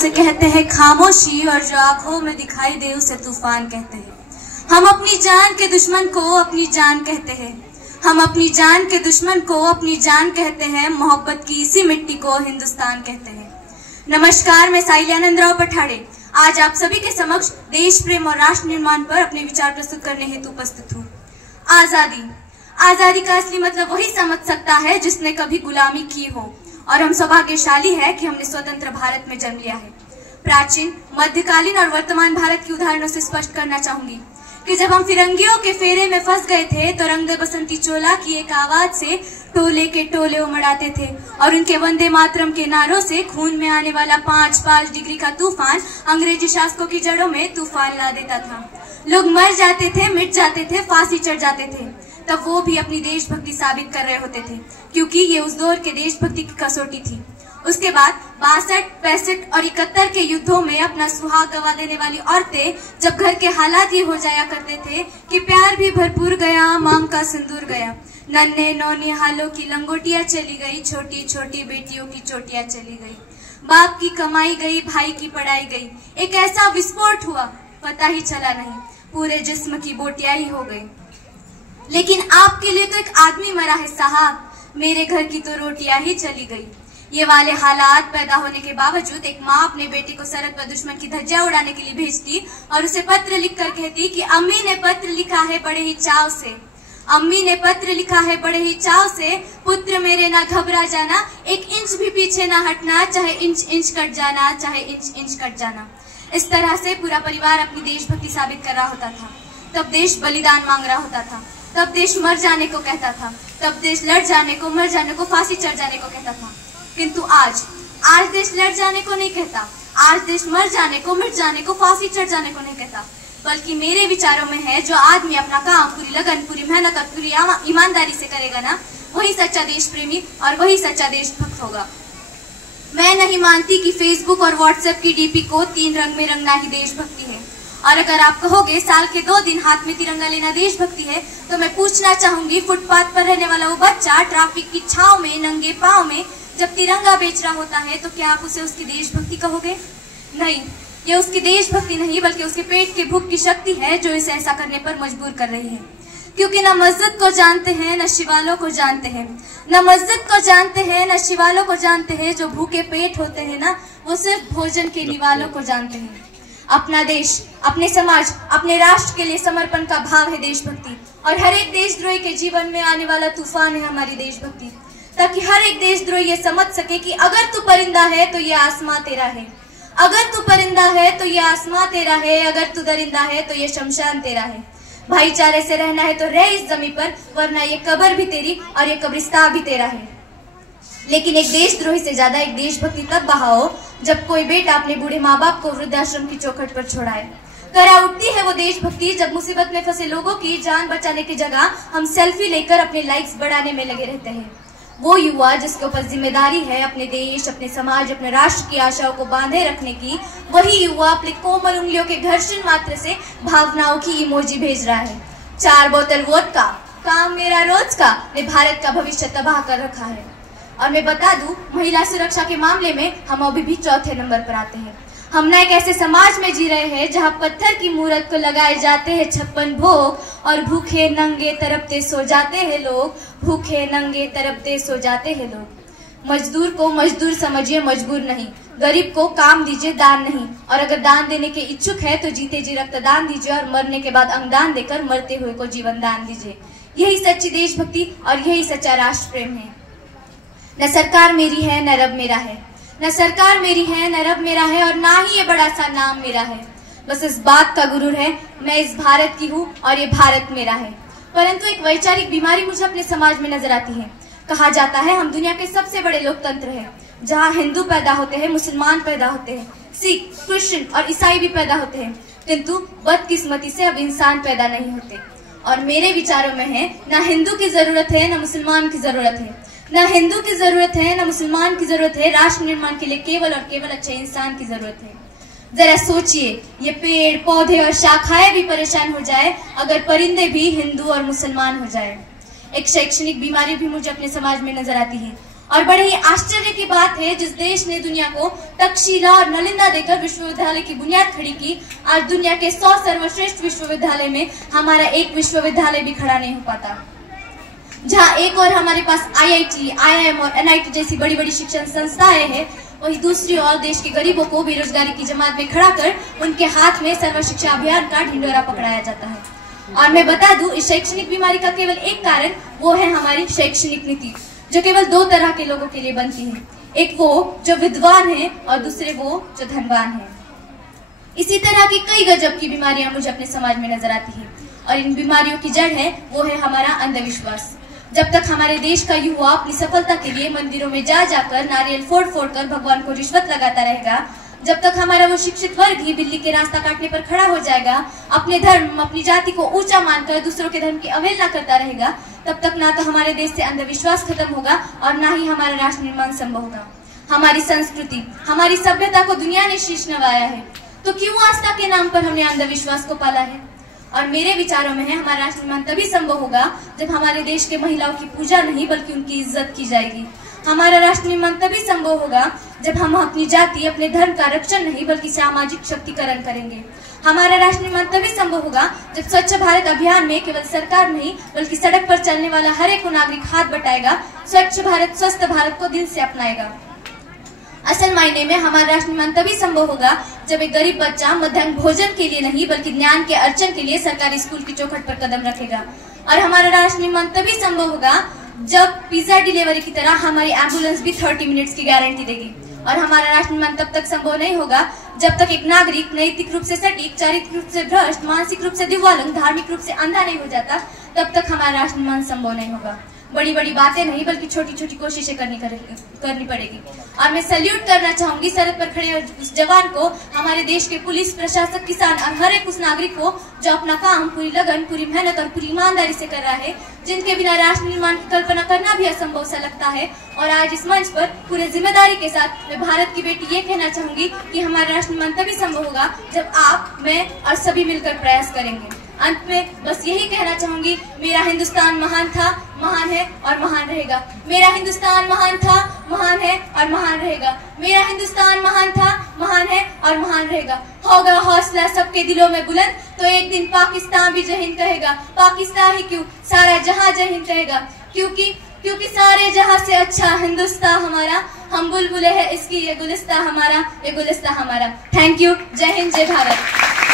उसे कहते हैं खामोशी, और जो आंखों में दिखाई दे उसे तूफान कहते हैं। हम अपनी जान के दुश्मन को अपनी जान कहते हैं, हम अपनी जान के दुश्मन को अपनी जान कहते हैं। मोहब्बत की इसी मिट्टी को हिंदुस्तान कहते हैं। नमस्कार, मैं साइली आनंदराव पठाड़े आज आप सभी के समक्ष देश प्रेम और राष्ट्र निर्माण पर अपने विचार प्रस्तुत करने हेतु उपस्थित हूँ। आजादी का असली मतलब वही समझ सकता है जिसने कभी गुलामी की हो, और हम सौभाग्यशाली है कि हमने स्वतंत्र भारत में जन्म लिया है। प्राचीन, मध्यकालीन और वर्तमान भारत की उदाहरणों से स्पष्ट करना चाहूंगी कि जब हम फिरंगियों के फेरे में फंस गए थे तो रंग दे बसंती चोला की एक आवाज से टोले के टोले उमड़ाते थे, और उनके वंदे मातरम के नारों से खून में आने वाला 5-5 डिग्री का तूफान अंग्रेजी शासकों की जड़ों में तूफान ला देता था। लोग मर जाते थे, मिट जाते थे, फांसी चढ़ जाते थे, तब वो भी अपनी देशभक्ति साबित कर रहे होते थे, क्योंकि ये उस दौर के देशभक्ति की कसौटी थी। उसके बाद 62, 65 और 71 के युद्धों में अपना सुहाग गवा देने वाली औरतें जब घर के हालात ये हो जाया करते थे कि प्यार भी भरपूर गया, मांग का सिंदूर गया, नन्हे नौनिहालों की लंगोटियां चली गई, छोटी छोटी बेटियों की चोटियां चली गई, बाप की कमाई गई, भाई की पढ़ाई गई, एक ऐसा विस्फोट हुआ पता ही चला नहीं, पूरे जिस्म की बोटियां ही हो गई। लेकिन आपके लिए तो एक आदमी मरा है साहब, मेरे घर की तो रोटियां ही चली गई। ये वाले हालात पैदा होने के बावजूद एक माँ अपने बेटे को सरहद पर दुश्मन की धज्जियां उड़ाने के लिए भेजती और उसे पत्र लिखकर कहती कि अम्मी ने पत्र लिखा है बड़े ही चाव से, अम्मी ने पत्र लिखा है बड़े ही चाव से, पुत्र मेरे ना घबरा जाना, 1 इंच भी पीछे ना हटना, चाहे इंच इंच कट जाना, चाहे इंच इंच कट जाना। इस तरह से पूरा परिवार अपनी देशभक्ति साबित कर रहा होता था। तब देश बलिदान मांग रहा होता था, तब देश मर जाने को कहता था, तब देश लड़ जाने को, मर जाने को, फांसी चढ़ जाने को कहता था। किंतु आज देश लड़ जाने को नहीं कहता, आज देश मर जाने को, मिट जाने को, फांसी चढ़ जाने को नहीं कहता, बल्कि मेरे विचारों में है जो आदमी अपना काम पूरी लगन, पूरी मेहनत और पूरी ईमानदारी से करेगा ना, वही सच्चा देश प्रेमी और वही सच्चा देशभक्त होगा। मैं नहीं मानती कि फेसबुक और व्हाट्सएप की डीपी को 3 रंग में रंगना ही देशभक्ति है, और अगर आप कहोगे साल के 2 दिन हाथ में तिरंगा लेना देशभक्ति है, तो मैं पूछना चाहूंगी फुटपाथ पर रहने वाला वो बच्चा ट्रैफिक की छाव में नंगे पांव में जब तिरंगा बेच रहा होता है तो क्या आप उसे उसकी देशभक्ति कहोगे? नहीं, ये उसकी देशभक्ति नहीं बल्कि उसके पेट के भूख की शक्ति है जो इसे ऐसा करने पर मजबूर कर रही है। क्योंकि न मस्जिद को जानते हैं न शिवालों को जानते हैं, न मस्जिद को जानते हैं न शिवालों को जानते हैं, जो भूखे पेट होते हैं ना वो सिर्फ भोजन के निवालों को जानते हैं। अपना देश, अपने समाज, अपने राष्ट्र के लिए समर्पण का भाव है देशभक्ति, और हर एक देशद्रोही के जीवन में आने वाला तूफान है हमारी देशभक्ति, ताकि हर एक देशद्रोही ये समझ सके कि अगर तू परिंदा है तो ये आसमां तेरा है, अगर तू परिंदा है तो ये आसमां तेरा है, अगर तू दरिंदा है तो ये शमशान तेरा है। भाईचारे से रहना है तो रह इस जमीन पर, वरना ये कब्र भी तेरी और ये कब्रिस्तान भी तेरा है। लेकिन एक देशद्रोही से ज्यादा एक देशभक्ति तब बहाओ जब कोई बेटा अपने बूढ़े माँ बाप को वृद्धाश्रम की चौखट पर छोड़ाए। करा उठती है वो देशभक्ति जब मुसीबत में फंसे लोगों की जान बचाने की जगह हम सेल्फी लेकर अपने लाइक्स बढ़ाने में लगे रहते हैं। वो युवा जिसके ऊपर जिम्मेदारी है अपने देश, अपने समाज, अपने राष्ट्र की आशाओं को बांधे रखने की, वही युवा अपने कोमल उंगलियों के घर्षण मात्र से भावनाओं की इमोजी भेज रहा है। 4 बोतल वोदका, काम मेरा रोज का, ने भारत का भविष्य तबाह कर रखा है। और मैं बता दूं, महिला सुरक्षा के मामले में हम अभी भी 4थे नंबर पर आते हैं। हम ना एक ऐसे समाज में जी रहे हैं जहां पत्थर की मूर्त को लगाए जाते हैं 56 भोग, और भूखे नंगे तड़पते सो जाते हैं लोग, भूखे नंगे तड़पते सो जाते हैं लोग। मजदूर को मजदूर समझिए, मजबूर नहीं। गरीब को काम दीजिए, दान नहीं। और अगर दान देने के इच्छुक है तो जीते जी रक्तदान दीजिए, और मरने के बाद अंगदान देकर मरते हुए को जीवन दान दीजिए। यही सच्ची देशभक्ति और यही सच्चा राष्ट्र प्रेम है। न सरकार मेरी है न रब मेरा है, न सरकार मेरी है न रब मेरा है, और ना ही ये बड़ा सा नाम मेरा है। बस इस बात का गुरूर है मैं इस भारत की हूँ और ये भारत मेरा है। परंतु एक वैचारिक बीमारी मुझे अपने समाज में नजर आती है। कहा जाता है हम दुनिया के सबसे बड़े लोकतंत्र हैं, जहाँ हिंदू पैदा होते हैं, मुसलमान पैदा होते हैं, सिख, क्रिश्चियन और ईसाई भी पैदा होते हैं, किंतु बदकिस्मती से अब इंसान पैदा नहीं होते। और मेरे विचारों में है न हिंदू की जरूरत है न मुसलमान की जरूरत है, न हिंदू की जरूरत है न मुसलमान की जरूरत है, राष्ट्र निर्माण के लिए केवल और केवल अच्छे इंसान की जरूरत है। जरा सोचिए, ये पेड़ पौधे और शाखाएं भी परेशान हो जाए अगर परिंदे भी हिंदू और मुसलमान हो जाए। एक शैक्षणिक बीमारी भी मुझे अपने समाज में नजर आती है, और बड़े ही आश्चर्य की बात है, जिस देश ने दुनिया को तक्षशिला और नालंदा देकर विश्वविद्यालय की बुनियाद खड़ी की, आज दुनिया के 100 सर्वश्रेष्ठ विश्वविद्यालय में हमारा एक विश्वविद्यालय भी खड़ा नहीं हो पाता। जहां एक और हमारे पास IIT, IIM और NIT जैसी बड़ी बड़ी शिक्षण संस्थाएं हैं, वही दूसरी ओर देश के गरीबों को बेरोजगारी की जमात में खड़ा कर उनके हाथ में सर्व शिक्षा अभियान का ढिंडोरा पकड़ाया जाता है। और मैं बता दूं, इस शैक्षणिक बीमारी का केवल एक कारण वो है हमारी शैक्षणिक नीति, जो केवल 2 तरह के लोगों के लिए बनती है। एक वो जो विद्वान है और दूसरे वो जो धनवान है। इसी तरह की कई गजब की बीमारियां मुझे अपने समाज में नजर आती है, और इन बीमारियों की जड़ है वो है हमारा अंधविश्वास। जब तक हमारे देश का युवा अपनी सफलता के लिए मंदिरों में जा जाकर नारियल फोड़ फोड़ कर भगवान को रिश्वत लगाता रहेगा, जब तक हमारा वो शिक्षित वर्ग ही बिल्ली के रास्ता काटने पर खड़ा हो जाएगा, अपने धर्म अपनी जाति को ऊंचा मानकर दूसरों के धर्म की अवहेलना करता रहेगा, तब तक ना तो हमारे देश से अंधविश्वास खत्म होगा और ना ही हमारा राष्ट्र निर्माण संभव होगा। हमारी संस्कृति, हमारी सभ्यता को दुनिया ने शीश नवाया है, तो क्यों आस्था के नाम पर हमने अंधविश्वास को पाला है? और मेरे विचारों में है, हमारा राष्ट्र निर्माण तभी संभव होगा जब हमारे देश के महिलाओं की पूजा नहीं बल्कि उनकी इज्जत की जाएगी। हमारा राष्ट्र निर्माण तभी संभव होगा जब हम अपनी जाति, अपने धर्म का रक्षण नहीं बल्कि सामाजिक शक्तिकरण करेंगे। हमारा राष्ट्र निर्माण तभी संभव होगा जब स्वच्छ भारत अभियान में केवल सरकार नहीं बल्कि सड़क पर चलने वाला हर एक नागरिक हाथ बटाएगा, स्वच्छ भारत स्वस्थ भारत को दिल से अपनाएगा। असल मायने में हमारा राष्ट्र निर्माण तभी संभव होगा जब एक गरीब बच्चा मध्याह्न भोजन के लिए नहीं बल्कि ज्ञान के अर्जन के लिए सरकारी स्कूल की चौखट पर कदम रखेगा। और हमारा राष्ट्र निर्माण तभी संभव होगा जब पिज्जा डिलीवरी की तरह हमारी एम्बुलेंस भी 30 मिनट्स की गारंटी देगी। और हमारा राष्ट्र निर्माण तब तक संभव नहीं होगा जब तक एक नागरिक नैतिक रूप से सटीक, चारित्रिक रूप से भ्रष्ट, मानसिक रूप से दिव्यांग, धार्मिक रूप से अंधा नहीं हो जाता, तब तक हमारा राष्ट्र निर्माण संभव नहीं होगा। बड़ी बड़ी बातें नहीं बल्कि छोटी छोटी कोशिशें करनी पड़ेगी। और मैं सैल्यूट करना चाहूंगी सरहद पर खड़े उस जवान को, हमारे देश के पुलिस प्रशासक, किसान और हर एक उस नागरिक को जो अपना काम पूरी लगन, पूरी मेहनत और पूरी ईमानदारी से कर रहा है, जिनके बिना राष्ट्र निर्माण की कल्पना करना भी असंभव सा लगता है। और आज इस मंच पर पूरे जिम्मेदारी के साथ मैं भारत की बेटी ये कहना चाहूंगी कि हमारा राष्ट्र निर्माण तभी संभव होगा जब आप, मैं और सभी मिलकर प्रयास करेंगे। अंत में बस यही कहना चाहूंगी, मेरा हिंदुस्तान महान था, महान है और महान रहेगा। मेरा हिंदुस्तान महान था, महान है और महान रहेगा। मेरा हिंदुस्तान महान था, महान है और महान रहेगा। होगा हौसला सबके दिलों में बुलंद, तो एक दिन पाकिस्तान भी जय हिंद कहेगा। पाकिस्तान ही क्यों, सारा जहां जय हिंद कहेगा, क्योंकि सारे जहां से अच्छा हिंदुस्तान हमारा। हम बुलबुले हैं इसकी, ये गुलिस्तान हमारा, ये गुलिस्तान हमारा। Thank you. जय हिंद, जय भारत।